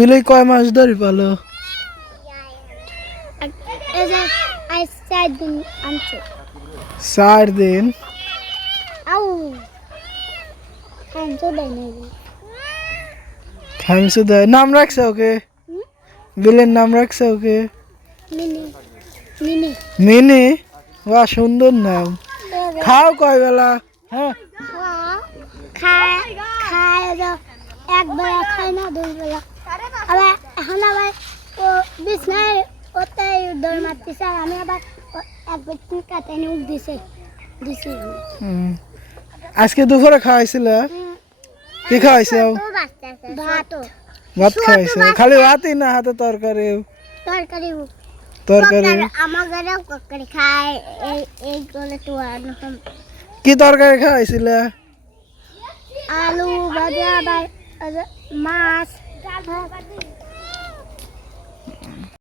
বিলে কয় মাস ধরে পালো? এই যে আজ 4 দিন আনছে। 4 দিন। আউ খাইছো দেয় না। খাইছো দেয়। নাম রাখছো ওকে? বিলের নাম রাখছো ওকে? Mini mini mini. বাহ, সুন্দর নাম। খাও কয় বেলা? হ্যাঁ, খায় খায় একবেলা খায় না, 2 বেলা। আবার এখন আবার ও বিছনায় ওতে দৌড় মারতেছে, আমি আবার এক ব্যক্তি কাটে নিয়ে দিছি। আজকে দুপুরে খাওয়াইছিল? কি খাওয়াইছো? ভাত ভাত খাওয়াইছো? খালি ভাতই না, হাতে তরকারি? তরকারি তরকারি আমার ঘরে তরকারি খায়। এই গলে তো কি তরকারি খাওয়াইছিল? আলু ভাজা, মাছ।